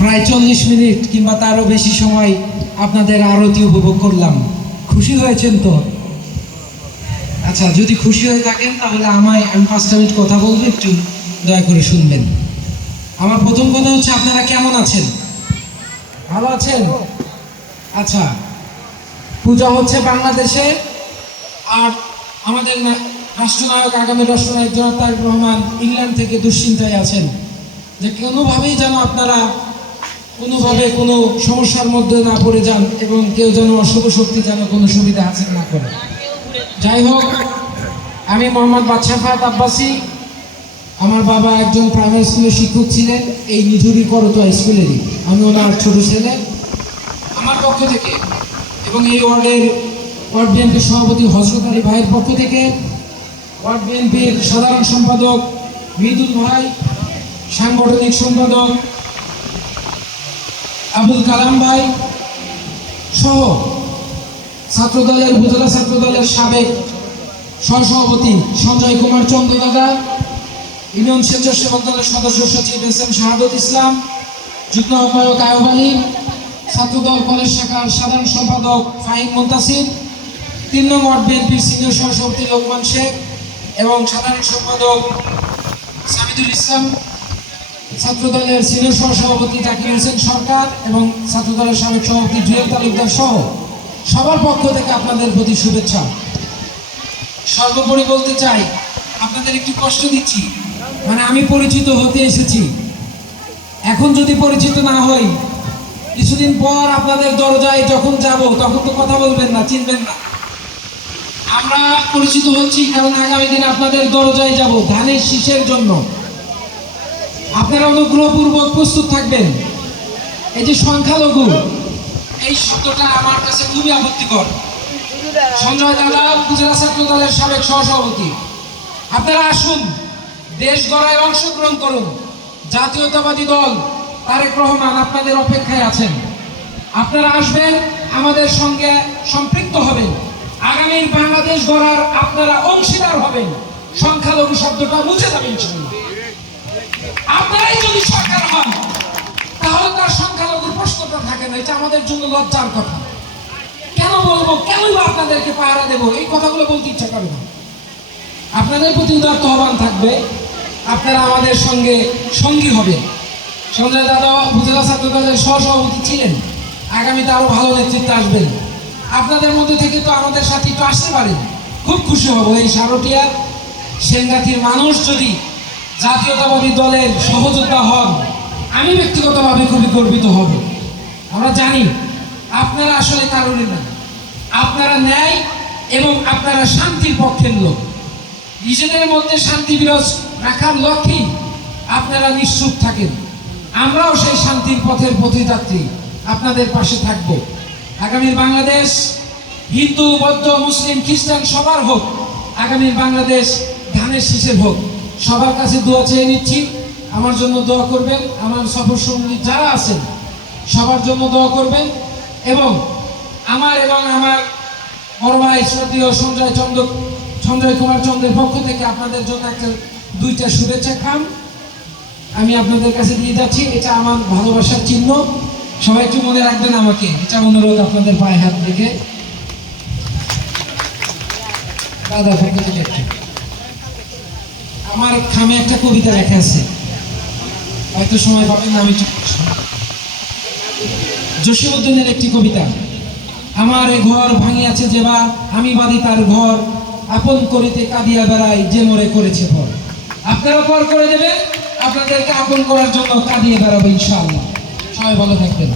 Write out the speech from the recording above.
প্রায় চল্লিশ মিনিট কিংবা তারও বেশি সময় আপনাদের আরতি উপভোগ করলাম। খুশি হয়েছেন তো? আচ্ছা যদি খুশি হয়ে থাকেন, তাহলে আমায় আমি পাঁচটা মিনিট কথা বলব, একটু দয়া করে শুনবেন। আমার প্রথম কথা হচ্ছে, আপনারা কেমন আছেন? ভালো আছেন? আচ্ছা পূজা হচ্ছে বাংলাদেশে, আর আমাদের রাষ্ট্রনায়ক, আগামী রাষ্ট্রনায়ক জনাব তারেক রহমান ইংল্যান্ড থেকে দুশ্চিন্তায় আছেন। যে কোনোভাবেই যেন আপনারা কোনোভাবে কোনো সমস্যার মধ্যে না পড়ে যান এবং কেউ যেন অশুভ শক্তি যেন কোনো সুবিধা হাসিল না করে। যাই হোক, আমি মোহাম্মদ বাদশাহ ফাহাদ আব্বাসি। আমার বাবা একজন প্রাইমারি স্কুলের শিক্ষক ছিলেন, এই নিধুরি করতোয়া স্কুলেরই। আমি ওনার ছোট ছেলে। আমার পক্ষ থেকে এবং এই ওয়ার্ডের ওয়ার্ড বিএনপির সভাপতি হজরত আলী ভাইয়ের পক্ষ থেকে ওয়ার্ড বিএনপির সাধারণ সম্পাদক মৃদুল ভাই, সাংগঠনিক সম্পাদক আবুল কালাম ভাই সহ ছাত্রদলের উপজেলা ছাত্রদলের সাবেক সহসভাপতি সঞ্জয় কুমার চন্দ্র দাদা, ইউনিয়ন স্বেচ্ছাসেবক দলের সদস্য সচিব এস এম শাহাদত ইসলাম, যুগ্ম আহ্বায়ক আয়ব আলী, ছাত্রদল কলেজ শাখার সাধারণ সম্পাদক ফাহিম মুন্তাসির, তিন নং ওয়ার্ড বিএনপির সিনিয়র সহসভাপতি লোকমান শেখ এবং সাধারণ সম্পাদক সামিদুল ইসলাম। ছাত্রদলের সিনিয়র সহসভাপতি জাকির হোসেন সরকার এবং ছাত্রদলের সাবেক সভাপতি জুয়েল তালুকদার সহ সবার পক্ষ থেকে আপনাদের প্রতি শুভেচ্ছা। সর্বোপরি বলতে চাই, আপনাদের একটু কষ্ট দিচ্ছি। মানে আমি পরিচিত হতে এসেছি। এখন যদি পরিচিত না হই, কিছুদিন পর আপনাদের দরজায় যখন যাব, তখন তো কথা বলবেন না, চিনবেন না। আমরা পরিচিত হচ্ছি কারণ আগামী দিনে আপনাদের দরজায় যাব, ধানের শীষের জন্য। আপনারা অনুগ্রহপূর্বক প্রস্তুত থাকবেন। এই যে সংখ্যালঘু, এই শব্দটা আমার কাছে খুবই আপত্তিকর। সঞ্জয় দাদা, গুজরাট ছাত্র দলের সাবেক সহসভাপতি। আপনারা আসুন, দেশ গড়ায় অংশগ্রহণ করুন। জাতীয়তাবাদী দল তারেক রহমান আপনাদের অপেক্ষায় আছেন। আপনারা আসবেন, আমাদের সঙ্গে সম্পৃক্ত হবেন। আগামী বাংলাদেশ গড়ার আপনারা অংশীদার হবেন। সংখ্যালঘু শব্দটা মুছে যাবেন আপনারাই যদি সরকার হন তাহলে তার সংখ্যালঘুর প্রশ্নটা থাকে না, এটা আমাদের জন্য লজ্জার কথা। কেন বলব? কেন আপনাদেরকে পাহারা দেবো? এই কথাগুলো বলতে ইচ্ছা করে না। আপনাদের প্রতি উদার্ত আহ্বান থাকবে। আপনারা আমাদের সঙ্গে সঙ্গী হবে। সঞ্জয় দাদা উপজেলা ছাত্র দলের সহসভাপতি ছিলেন। আগামীতে আরও ভালো নেতৃত্ব আসবেন। আপনাদের মধ্যে থেকে তো আমাদের সাথে একটু আসতে পারেন। খুব খুশি হব। এই সারটিয়ার সেনগাতির মানুষ যদি জাতীয়তাবাদী দলের সহযোদ্ধা হন। আমি ব্যক্তিগতভাবে খুবই গর্বিত হব। আমরা জানি, আপনারা আসলে কারণে না আপনারা ন্যায় এবং আপনারা শান্তির পক্ষের লোক। নিজেদের মধ্যে শান্তি বিরাজ রাখার লক্ষ্যেই আপনারা নিশ্চুপ থাকেন। আমরাও সেই শান্তির পথের পথযাত্রী আপনাদের পাশে থাকব। আগামীর বাংলাদেশ হিন্দু, বৌদ্ধ, মুসলিম, খ্রিস্টান সবার হোক, আগামীর বাংলাদেশ ধানের শীষের হোক। সবার কাছে দোয়া চেয়ে নিচ্ছি। আমার জন্য দোয়া করবেন। আমার সফর সঙ্গী যারা আছেন, সবার জন্য দোয়া করবেন। এবং আমার এবং আমার বড় ভাই শ্রদ্ধীয় সঞ্জয় চন্দ্র, সঞ্জয় কুমার চন্দ্রের পক্ষ থেকে আপনাদের জন্য একটা, দুইটা শুভেচ্ছা খান আমি আপনাদের কাছে দিয়ে যাচ্ছি। এটা আমার ভালোবাসার চিহ্ন। সবাই একটু মনে রাখবেন আমাকে। এটা অনুরোধ আপনাদের পায়ে হাত রেখে। দাদা একটু আমার খামে একটা কবিতা লেখা আছে। হয়তো সময় পাবেন, আমি জসীমউদ্দিনের একটি কবিতা, আমার এ ঘর ভাঙিয়াছে যেবা আমি বাদি তার ঘর, আপন করিতে কাঁদিয়া বেড়াই যে মরে করেছে পর আপনারা পর করে দেবেন, আপনাদেরকে আপন করার জন্য কাঁদিয়ে বেড়াবো ইনশাআল্লাহ। সবাই ভালো থাকবেন।